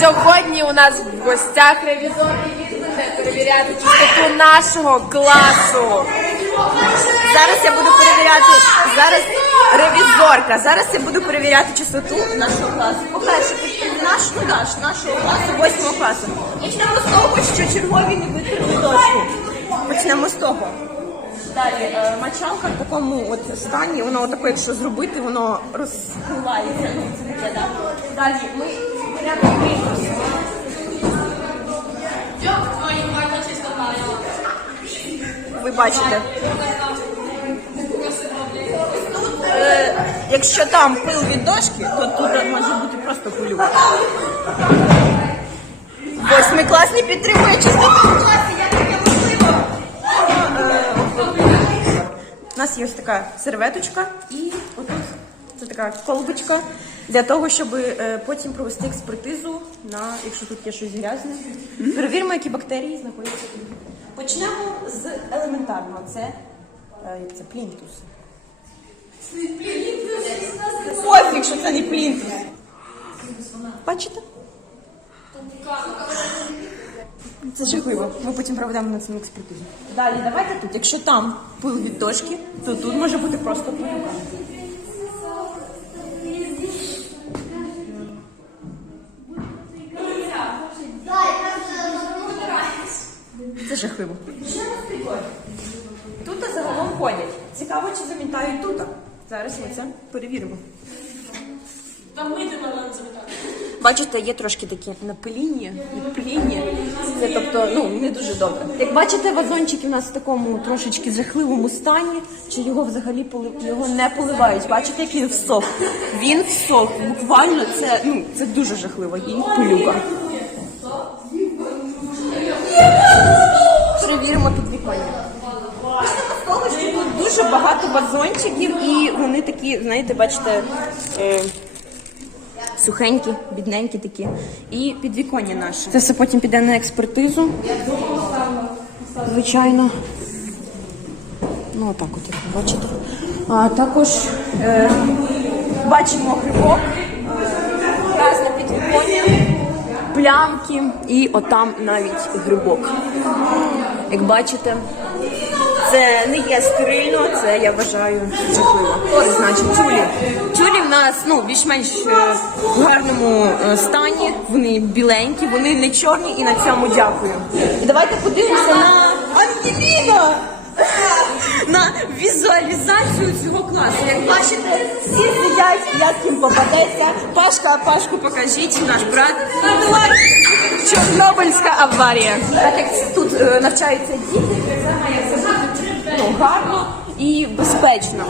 Сьогодні у нас в гостях ревізор і буде перевіряти чистоту нашого класу. Зараз я буду перевіряти. Зараз ревізорка. Зараз я буду перевіряти чистоту нашого класу. По-перше, наш ну, наш нашого класу, восьмого класу. Почнемо з того, що чергові не витерли дошку. Почнемо з того. Далі е, мочалка в такому от стані, воно отако, якщо зробити, воно розпливається. Таке? Далі ми беремо бачите. Е, якщо там пил від дошки, то тут може бути просто пилюк. Восьмий клас не підтримує чистоту в класі, як таке можливо. У нас є ось така серветочка і отут це така колбочка для того, щоб е, потім провести експертизу на, якщо тут є щось грязне. Перевіримо, які бактерії знаходяться тут. Почнемо з елементарного. Це, е, це плінтус. Пофіг, що це не плінтус. Бачите? Це жахливо. Ми потім проведемо на цьому експертизу. Далі, давайте тут. Якщо там пил від дошки, то тут може бути просто пилюка. Це жахливо. Тут загалом ходять. Цікаво, чи замітають тут. Зараз ми це перевіримо. Там мити треба не замітати. Бачите, є трошки такі напиління, напиління. Це тобто, ну не дуже добре. Як бачите, вазончики у нас в такому трошечки жахливому стані, чи його взагалі поли... його не поливають. Бачите, як він всох. Він всох. Буквально це ну це дуже жахливо. І пилюка. Тут дуже багато вазончиків, і вони такі, знаєте, бачите. Е... Сухенькі, бідненькі такі. І підвіконня наше. Це все потім піде на експертизу. Звичайно. Ну, отак от, як бачите. А також е, бачимо грибок, е, разне підвіконня, плямки і отам навіть грибок. Як бачите, це не є стерильно, це я вважаю жахливо. Значить, тюлі. Тюлі в нас ну, більш-менш е, в гарному е, стані, вони біленькі, вони не чорні і на цьому дякую. Давайте подивимося на Ангеліна! На візуалізацію цього класу. Як бачите, всі сидять, як їм попадеться. Пашка, Пашку покажіть, наш брат. Чорнобильська аварія. Так як тут е, навчаються діти, це має бути ну, гарно і безпечно.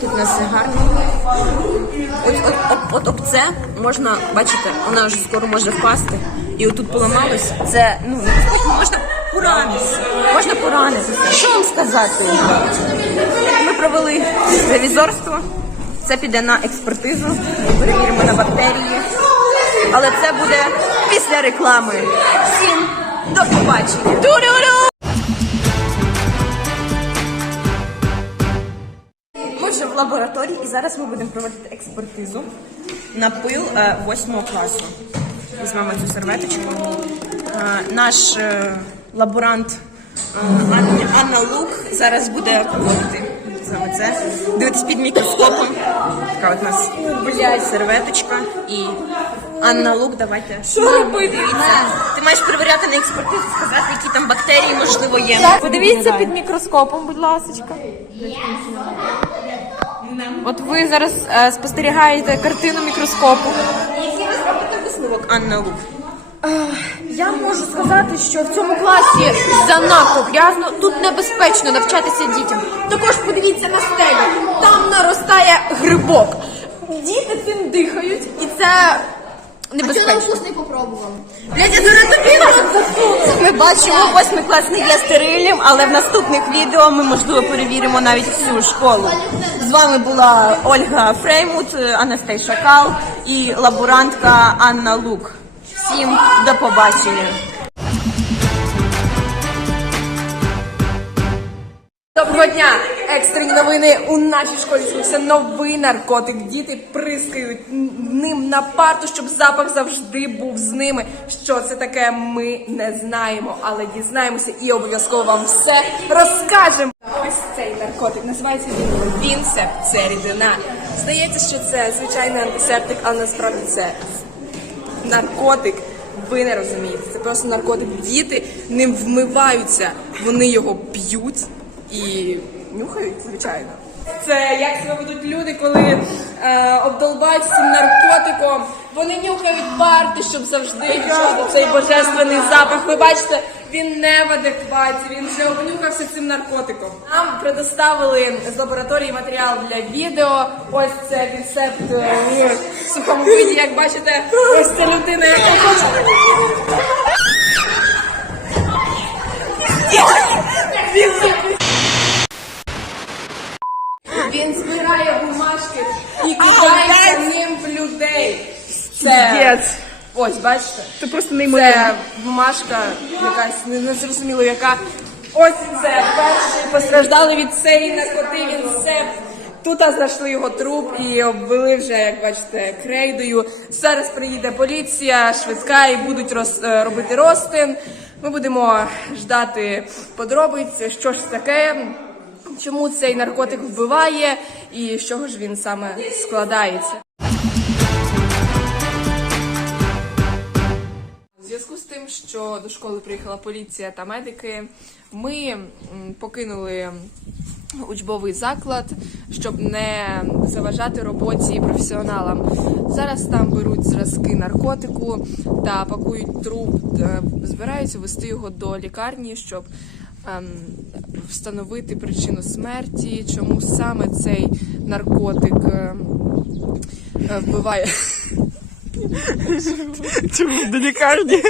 Тут у нас все гарно. От, от, от, от об це можна, бачите, вона вже скоро може впасти. І отут поламалось. Це ну можна поранитися. Можна поранитися. Що вам сказати? Ми провели ревізорство. Це піде на експертизу. Перевіримо на бактерії. Але це буде після реклами. Всім до побачення. Ми вже в лабораторії і зараз ми будемо проводити експертизу на пил е, восьмого класу. Візьмемо цю серветочку. Е, наш е, лаборант Анна, Анна Лук зараз буде проводити саме це. Дивитись під мікроскопом. Така от у нас серветочка і Анна Лук, давайте. Що робити? Ти маєш перевіряти на експертизу, сказати, які там бактерії можливо є. Подивіться під мікроскопом, будь ласка. От ви зараз е, спостерігаєте картину мікроскопу. Який ви зробите висновок, Анна Лук? Я можу сказати, що в цьому класі занадто грязно, тут небезпечно навчатися дітям. Подивіться на стелю, там наростає грибок. Діти цим дихають, і це небезпечно. вкусний попробував. Блядь, я зараз тобі Ми бачимо, восьмий клас не є стерильним, але в наступних відео ми, можливо, перевіримо навіть всю школу. З вами була Ольга Фреймут, Анастей Шакал і лаборантка Анна Лук. Всім до побачення. Доброго дня! Екстрені новини у нашій школі з'явився новий наркотик. Діти прискають ним на парту, щоб запах завжди був з ними. Що це таке, ми не знаємо, але дізнаємося і обов'язково вам все розкажемо. Ось цей наркотик називається він Вінсеп. Це рідина. Здається, що це звичайний антисептик, але насправді це наркотик. Ви не розумієте, це просто наркотик. Діти ним вмиваються, вони його п'ють і нюхають, звичайно. Це як себе ведуть люди, коли е, обдолбають наркотиком. Вони нюхають парти, щоб завжди відчувати цей божественний запах. Ви бачите, він не в адекваті, він вже обнюхався цим наркотиком. Нам предоставили з лабораторії матеріал для відео. Ось це рецепт е, сухому виді. Як бачите, ось це людина, яка хоче. Він збирає бумажки і кидається ним в людей. Це ось бачите. Це просто Це бумажка, якась не- незрозуміло яка. Ось це перший постраждали від цієї наркоти. Він все тут знайшли його труп і обвели вже, як бачите, крейдою. Зараз приїде поліція, швидка і будуть роз, е, робити розтин. Ми будемо ждати подробиць, що ж таке. Чому цей наркотик вбиває і з чого ж він саме складається? Зв'язку з тим, що до школи приїхала поліція та медики, ми покинули учбовий заклад, щоб не заважати роботі професіоналам. Зараз там беруть зразки наркотику та пакують труп, е, збираються вести його до лікарні, щоб ем, встановити причину смерті, чому саме цей наркотик ем, е, вбиває. Чому до лікарні?